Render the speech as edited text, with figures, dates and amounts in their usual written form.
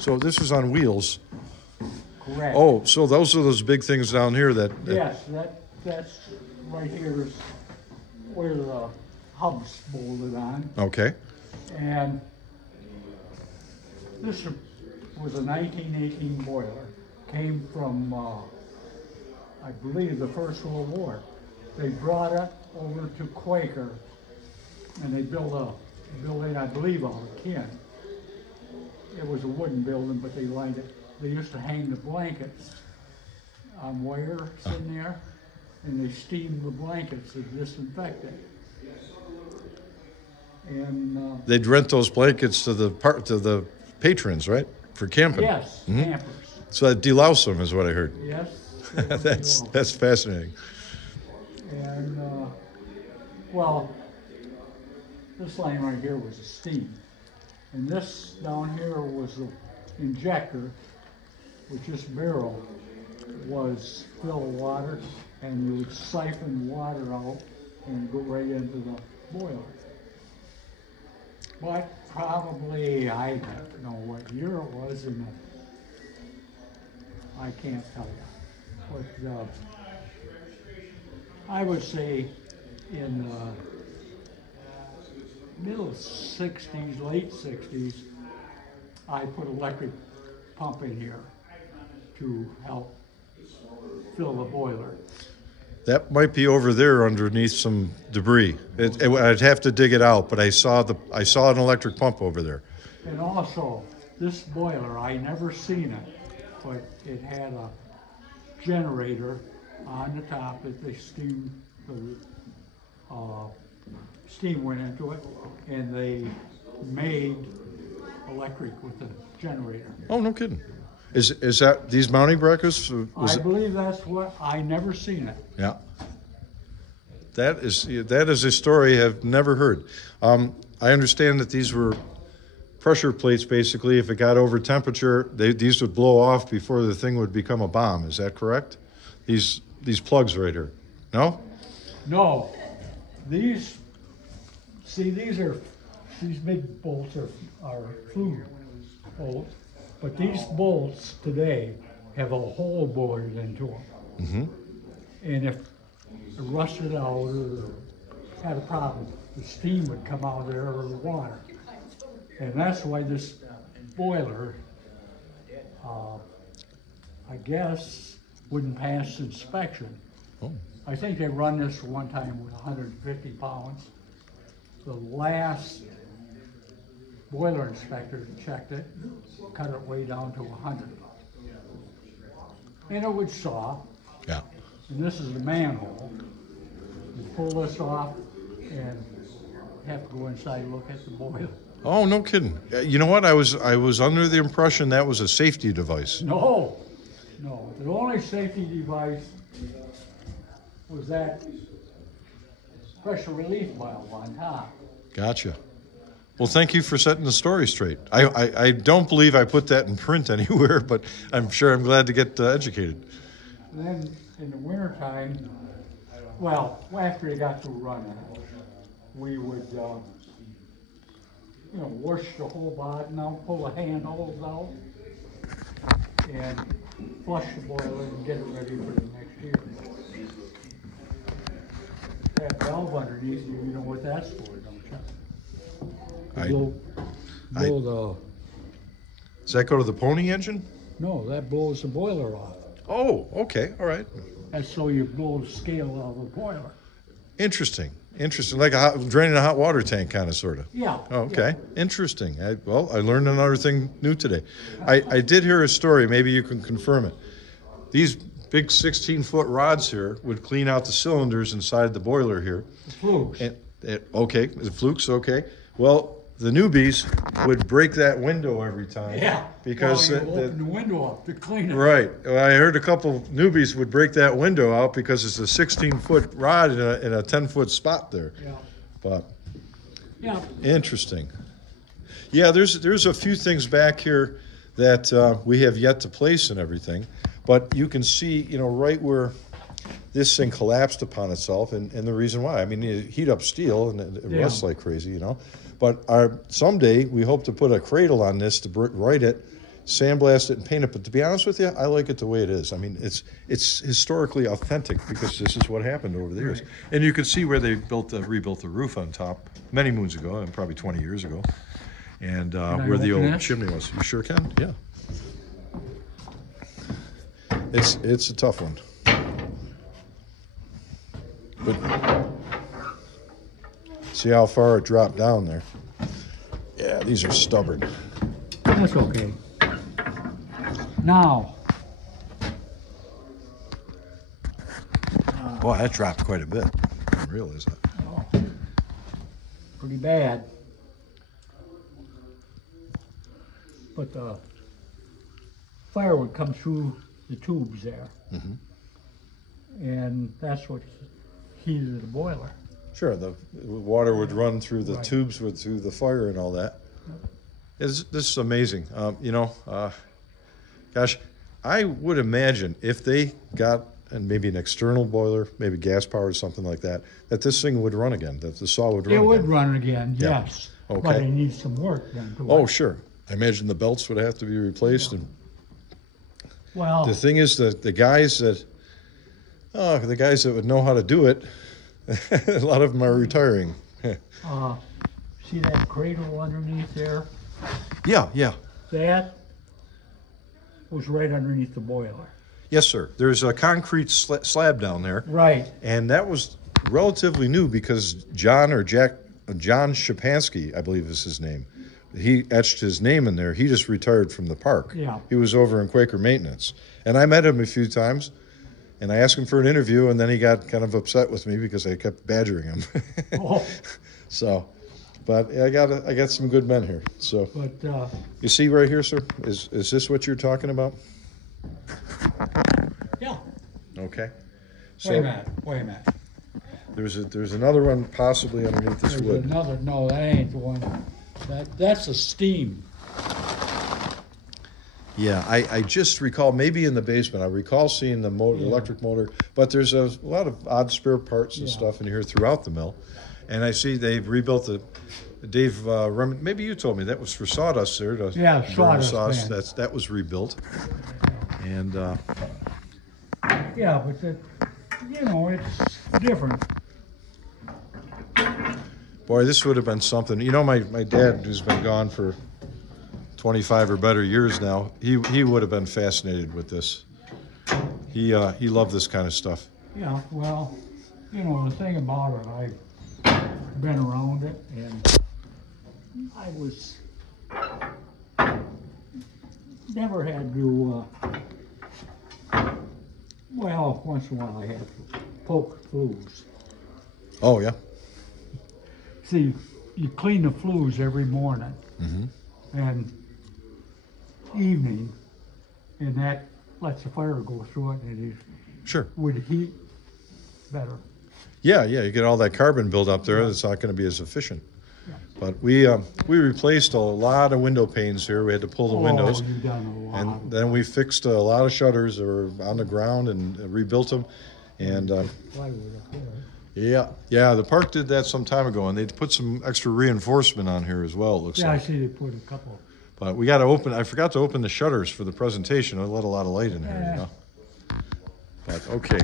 So this is on wheels. Correct. Oh, so those are those big things down here that Yes, that's right here is where the hub's bolted on. okay. And this was a 1918 boiler. Came from, I believe, the First World War. They brought it over to Quaker, and they built a building, I believe, out of tin. It was a wooden building, but they lined it. They used to hang the blankets on wires in there, and they steamed the blankets and disinfected. And They'd rent those blankets to the patrons, right? For camping. yes, campers. So that delouse them is what I heard. Yes. That's fascinating. And well, this line right here was a steam, and this down here was the injector, which this barrel was filled with water, and you would siphon water out and go right into the boiler. But probably, I don't know what year it was, and I can't tell you. But I would say in middle 60s, late 60s, I put electric pump in here to help fill the boiler. That might be over there underneath some debris. I'd have to dig it out, but I saw an electric pump over there. And also, this boiler, I never seen it, but it had a generator on the top that they steam went into it, and they made electric with the generator. Oh, no kidding. Is that these mounting brackets? I believe that's what, I never seen it. Yeah. That is a story I've never heard. I understand that these were pressure plates, basically. If it got over temperature, these would blow off before the thing would become a bomb. Is that correct? These plugs right here. No? No. These big bolts are flue bolts, but these bolts today have a hole bored into them. Mm-hmm. And if it rusted out or had a problem, the steam would come out there or the water. And that's why this boiler, I guess, wouldn't pass inspection. Oh. I think they run this one time with 150 pounds. The last boiler inspector checked it, cut it way down to 100. And it would saw. Yeah. And this is the manhole. You pull this off and have to go inside and look at the boiler. Oh, no kidding. You know what? I was under the impression that was a safety device. No. The only safety device was that pressure relief valve on top. Gotcha. Well, thank you for setting the story straight. I don't believe I put that in print anywhere, but I'm sure I'm glad to get educated. And then in the wintertime, well, after it got through running, we would, wash the whole bottom out, pull the handholds out, and flush the boiler and get it ready for the next year. That valve underneath you, you know what that's for, don't you? Does that go to the pony engine? No, that blows the boiler off. Oh, okay, all right. That's so you blow the scale out of the boiler. Interesting, like draining a hot water tank, kind of, sort of. Yeah. Oh, okay, yeah. Interesting. I learned another thing new today. I did hear a story, maybe you can confirm it. These big 16-foot rods here would clean out the cylinders inside the boiler here. The flukes. Okay, the flukes, okay. Well, the newbies would break that window every time. Yeah, because you open the window up to clean it. Right. Well, I heard a couple newbies would break that window out because it's a 16-foot rod in a 10-foot spot there. Yeah. But yeah. Interesting. Yeah, there's a few things back here that we have yet to place and everything, but you can see, right where this thing collapsed upon itself, and the reason why. I mean, you heat up steel and it rusts like crazy, But someday we hope to put a cradle on this to right it sandblast it and paint it. But to be honest with you, I like it the way it is. I mean, it's historically authentic because this is what happened over the years. And you can see where they rebuilt the roof on top many moons ago, and probably 20 years ago, and where the old chimney was. You sure can, yeah. It's a tough one. But see how far it dropped down there. Yeah, these are stubborn. That's okay. Now. Boy, that dropped quite a bit. I didn't realize that. Oh, pretty bad. But the fire would come through the tubes there. Mm-hmm. And that's what heated the boiler. Sure, the water would run through the Right. tubes through the fire and all that. This is amazing. Gosh, I would imagine if they got maybe an external boiler, maybe gas powered or something like that, that this thing would run again, that the saw would run It again. would run again, Yeah. yes. Okay. But it needs some work done to it. Oh, sure. I imagine the belts would have to be replaced. And Well, the thing is that the guys that would know how to do it, a lot of them are retiring. see that cradle underneath there? Yeah. That was right underneath the boiler. Yes, sir. There's a concrete slab down there. Right. And that was relatively new because John Shapansky, I believe is his name, he etched his name in there. He just retired from the park. Yeah. He was over in Quaker Maintenance. And I met him a few times, and I asked him for an interview, and then he got kind of upset with me because I kept badgering him. Oh. So, but I got some good men here. So, But you see right here, sir, is this what you're talking about? yeah. Okay. Wait a minute. There's another one possibly underneath this There's wood. another. No, that ain't the one. That's a steam. Yeah, I just recall maybe in the basement. I recall seeing the motor, electric motor, but there's a lot of odd spare parts and stuff in here throughout the mill. And I see they've rebuilt Dave. Maybe you told me that was for sawdust there. Yeah, burn sawdust. That was rebuilt. And Yeah, but it's different. boy, this would have been something. My dad, who's been gone for 25 or better years now, he would have been fascinated with this. He loved this kind of stuff. Yeah, well, the thing about it, I've been around it, and I was never had to, well, once in a while I had to poke flues. Oh, yeah. See, you clean the flues every morning and evening, and that lets the fire go through it, and it Sure. would heat better. Yeah, you get all that carbon built up there. It's not going to be as efficient. Yeah. But we replaced a lot of window panes here. We had to pull the windows, You've done a lot. and then we fixed a lot of shutters that were on the ground and rebuilt them. And Plywood up there. yeah, the park did that some time ago, and they put some extra reinforcement on here as well. It looks Yeah, I like. see they put a couple. But we got to open. I forgot to open the shutters for the presentation. I let a lot of light in here, Yeah. But okay.